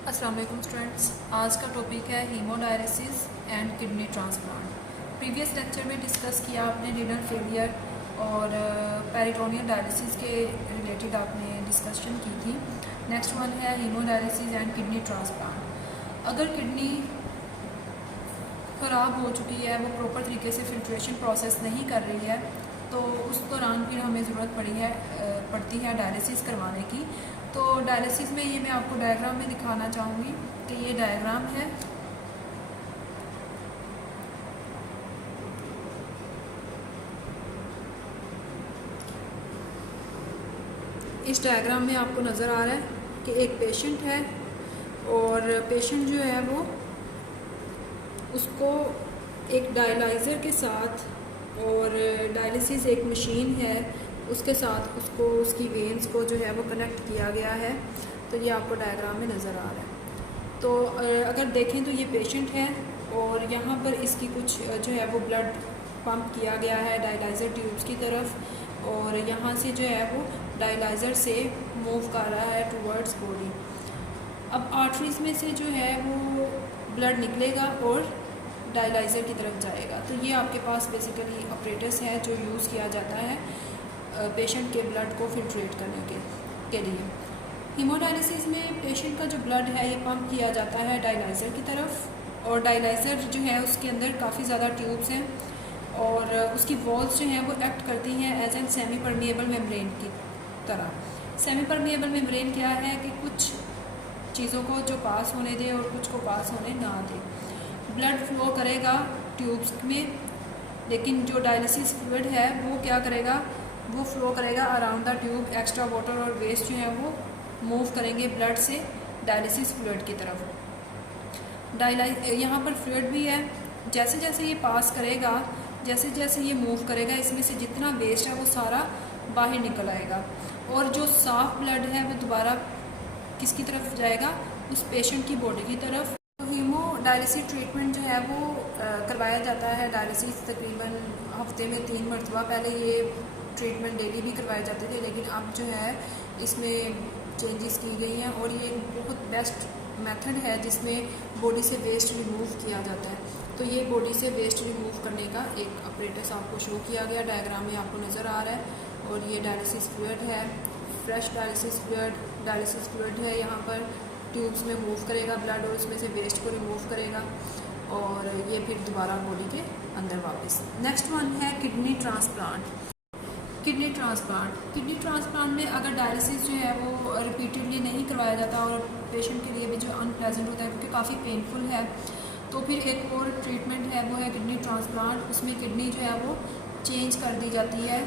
अस्सलाम वालेकुम स्टूडेंट्स। आज का टॉपिक है haemodialysis and kidney transplant. Previous lecture में डिस्कस किया आपने रीनल फेलियर और पेरिटोनियल डायलिसिस के रिलेटेड आपने डिस्कशन की थी। नेक्स्ट वन है हीमोडायलिसिस एंड किडनी ट्रांसप्लांट। अगर किडनी ख़राब हो चुकी है, वो प्रॉपर तरीके से फिल्ट्रेशन प्रोसेस नहीं कर रही है, तो उस दौरान फिर हमें ज़रूरत पड़ती है डायलिसिस करवाने की। तो डायलिसिस में ये मैं आपको डायग्राम में दिखाना चाहूँगी कि ये डायग्राम है। इस डायग्राम में आपको नज़र आ रहा है कि एक पेशेंट है और पेशेंट जो है वो उसको एक डायलाइज़र के साथ और डायलिसिस एक मशीन है उसके साथ उसको उसकी वेन्स को जो है वो कनेक्ट किया गया है। तो ये आपको डायग्राम में नज़र आ रहा है। तो अगर देखें तो ये पेशेंट है और यहाँ पर इसकी कुछ जो है वो ब्लड पंप किया गया है डायलाइज़र ट्यूब्स की तरफ, और यहाँ से जो है वो डायलाइज़र से मूव कर रहा है टूवर्ड्स बॉडी। अब आर्टरीज में से जो है वो ब्लड निकलेगा और डायलाइज़र की तरफ जाएगा। तो ये आपके पास बेसिकली ऑपरेटस है जो यूज़ किया जाता है पेशेंट के ब्लड को फिल्ट्रेट करने के लिए। हीमोडायलिसिस में पेशेंट का जो ब्लड है ये पंप किया जाता है डायलाइज़र की तरफ, और डायलाइज़र जो है उसके अंदर काफ़ी ज़्यादा ट्यूब्स हैं और उसकी वॉल्स जो हैं वो एक्ट करती हैं as an semi permeable membrane की तरह। सेमी परमिएबल मेम्ब्रेन क्या है कि कुछ चीज़ों को जो पास होने दे और कुछ को पास होने ना दे। ब्लड फ्लो करेगा ट्यूब्स में, लेकिन जो डायलिसिस फ्लूइड है वो क्या करेगा, वो फ्लो करेगा around the tube. Extra water और वेस्ट जो है वो मूव करेंगे ब्लड से डायलिसिस फ्लूइड की तरफ। यहाँ पर फ्लूइड भी है, जैसे जैसे ये पास करेगा, जैसे जैसे ये मूव करेगा, इसमें से जितना वेस्ट है वो सारा बाहर निकल आएगा और जो साफ ब्लड है वो दोबारा किसकी तरफ जाएगा, उस पेशेंट की बॉडी की तरफ। तो हीमोडायलिसिस ट्रीटमेंट जो है वो करवाया जाता है। डायलिसिस तकरीबन हफ्ते में 3 मरतबा, पहले ये ट्रीटमेंट डेली भी करवाए जाते थे, लेकिन अब जो है इसमें चेंजेस की गई हैं और ये बहुत बेस्ट मेथड है जिसमें बॉडी से वेस्ट रिमूव किया जाता है। तो ये बॉडी से वेस्ट रिमूव करने का एक ऑपरेटस आपको शो किया गया डायग्राम में आपको नज़र आ रहा है। और ये डायलिसिस फ्लूइड है, फ्रेश डायलिसिस फ्लूइड है। यहाँ पर ट्यूब्स में मूव करेगा ब्लड और उसमें से वेस्ट को रिमूव करेगा और ये फिर दोबारा बॉडी के अंदर वापस। नेक्स्ट वन है किडनी ट्रांसप्लांट। किडनी ट्रांसप्लांट में अगर डायलिसिस जो है वो रिपीटेडली नहीं करवाया जाता और पेशेंट के लिए भी जो अनप्लेजेंट होता है क्योंकि काफ़ी पेनफुल है, तो फिर एक और ट्रीटमेंट है वो है किडनी ट्रांसप्लांट। उसमें किडनी जो है वो चेंज कर दी जाती है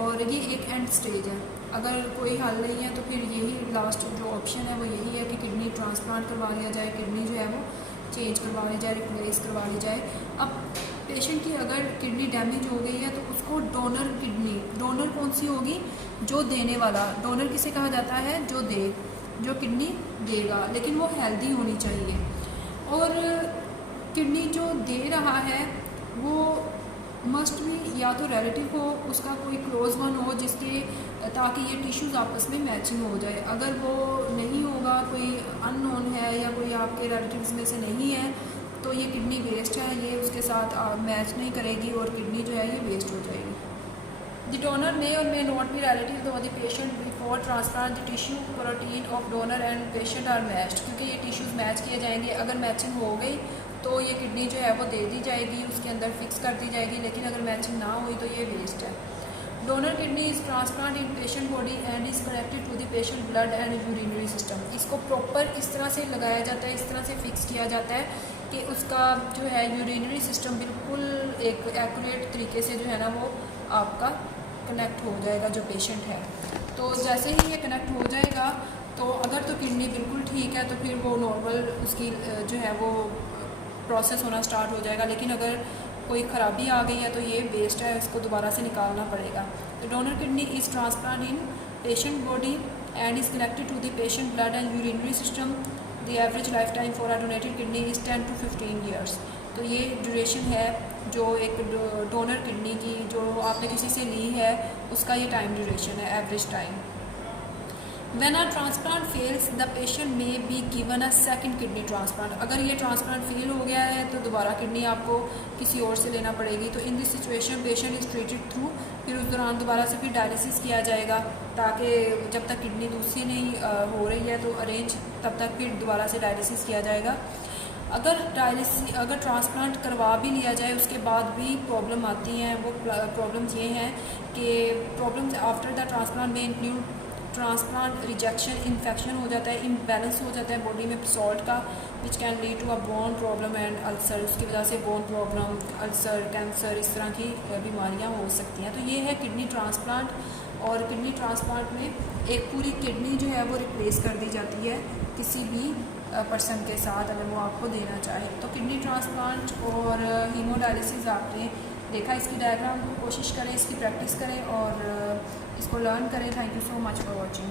और ये एक एंड स्टेज है। अगर कोई हल नहीं है तो फिर यही लास्ट जो ऑप्शन है वो यही है कि किडनी ट्रांसप्लांट करवा लिया जाए, किडनी जो है वो चेंज करवा ली जाए, रिप्लेस करवा ली जाए। अब पेशेंट की अगर किडनी डैमेज हो गई है तो उसको डोनर किडनी, डोनर कौन सी होगी, जो देने वाला। डोनर किसे कहा जाता है, जो दे, जो किडनी देगा, लेकिन वो हेल्दी होनी चाहिए। और किडनी जो दे रहा है वो मस्ट भी या तो रिलेटिव हो, उसका कोई क्लोज वन हो जिसके, ताकि ये टिश्यूज़ आपस में मैचिंग हो जाए। अगर वो नहीं होगा, कोई अननोन है या कोई आपके रिलेटिव्स में से नहीं है, तो ये किडनी वेस्ट है, ये उसके साथ मैच नहीं करेगी और किडनी जो है ये वेस्ट हो जाएगी। The donor may or may not be relative to the patient before transplant. The tissue protein of donor and patient are matched. क्योंकि ये टिश्यूज़ मैच किए जाएंगे। अगर मैचिंग हो गई तो ये किडनी जो है वो दे दी जाएगी, उसके अंदर फिक्स कर दी जाएगी, लेकिन अगर मैचिंग ना हुई तो ये वेस्ट है। Donor kidney is transplant in patient body and is connected to the patient blood and urinary system. इसको प्रॉपर इस तरह से लगाया जाता है, इस तरह से फिक्स किया जाता है कि उसका जो है यूरिनरी सिस्टम बिल्कुल एक एक्यूरेट तरीके से जो है ना वो आपका कनेक्ट हो जाएगा जो पेशेंट है। तो जैसे ही ये कनेक्ट हो जाएगा तो अगर तो किडनी बिल्कुल ठीक है तो फिर वो नॉर्मल उसकी जो है वो प्रोसेस होना स्टार्ट हो जाएगा। लेकिन अगर कोई ख़राबी आ गई है तो ये वेस्ट है, इसको दोबारा से निकालना पड़ेगा। तो donor kidney is transplant in patient body and is connected to the patient blood and urinary system. The average life time for a donated kidney is 10 to 15 years. तो ये ड्यूरेशन है जो एक डोनर किडनी की जो आपने किसी से ली है उसका ये टाइम ड्यूरेशन है, average time. When a transplant fails the patient may be given a second kidney transplant. अगर ये ट्रांसप्लांट फेल हो गया है तो दोबारा किडनी आपको किसी और से लेना पड़ेगी। तो in this situation patient is treated through, फिर उस दौरान दोबारा से फिर डायलिसिस किया जाएगा, ताकि जब तक किडनी दूसरी नहीं हो रही है तो अरेंज, तब तक फिर दोबारा से डायलिसिस किया जाएगा। अगर ट्रांसप्लांट करवा भी लिया जाए उसके बाद भी प्रॉब्लम आती हैं, वो प्रॉब्लम्स ये हैं कि प्रॉब्लम्स आफ्टर द ट्रांसप्लांट में इंक्लूड ट्रांसप्लांट रिजेक्शन, इन्फेक्शन हो जाता है, इम्बैलेंस हो जाता है बॉडी में सॉल्ट का, which can lead to a bone problem and ulcer. उसकी वजह से बोन प्रॉब्लम, अल्सर, कैंसर, इस तरह की बीमारियां हो सकती हैं। तो ये है किडनी ट्रांसप्लांट। और किडनी ट्रांसप्लांट में एक पूरी किडनी जो है वो रिप्लेस कर दी जाती है किसी भी पर्सन के साथ, अगर वो आपको देना चाहे। तो किडनी ट्रांसप्लांट और हीमोडायलिसिस आपने देखा, इसकी डायग्राम को कोशिश करें, इसकी प्रैक्टिस करें और इसको लर्न करें। Thank you so much for watching.